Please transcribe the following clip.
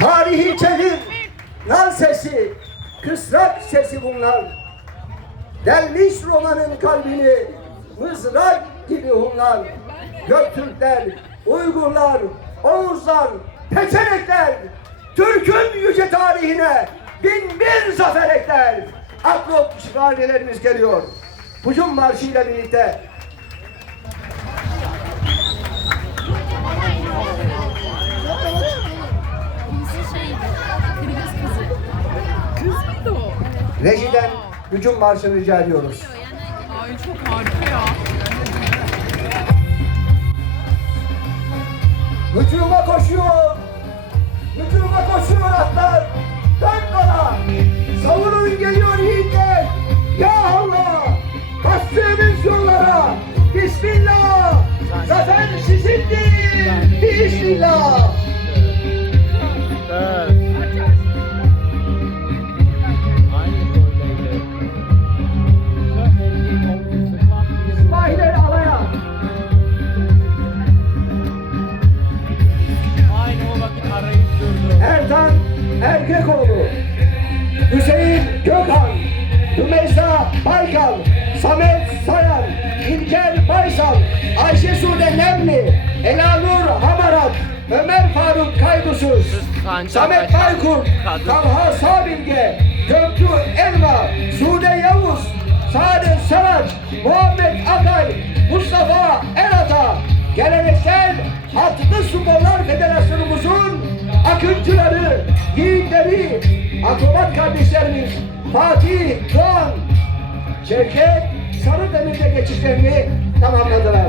Tarihi çevir, nal sesi, kısrak sesi bunlar. Delmiş romanın kalbini, mızrak gibi hunlar. Göktürkler, Uygurlar, Oğuzlar, Peçenekler, Türk'ün yüce tarihine bin bir zafer ekler. Akrop geliyor. Hücum marşıyla birlikte rejiden hücum marşını rica ediyoruz. Ay çok harika ya. Hücuma koşuyor. Hücuma koşuyor Baykal, Samet Sayan, İlker Baysal, Ayşe Sude Nemli, Elanur Hamarat, Ömer Faruk Kıskanç Samet. Baykur. Talha Sabilge, Göktuğ Elma, Sude Yavuz, Saadet Saraç, Muhammed Akay, Mustafa Erata, Geleneksel Atlı Sporlar Federasyonumuzun akıncıları, yiğitleri, akrobat kardeşlerimiz Fatih Doğan, Şevket Sarıdemir'de geçişlerini tamamladılar.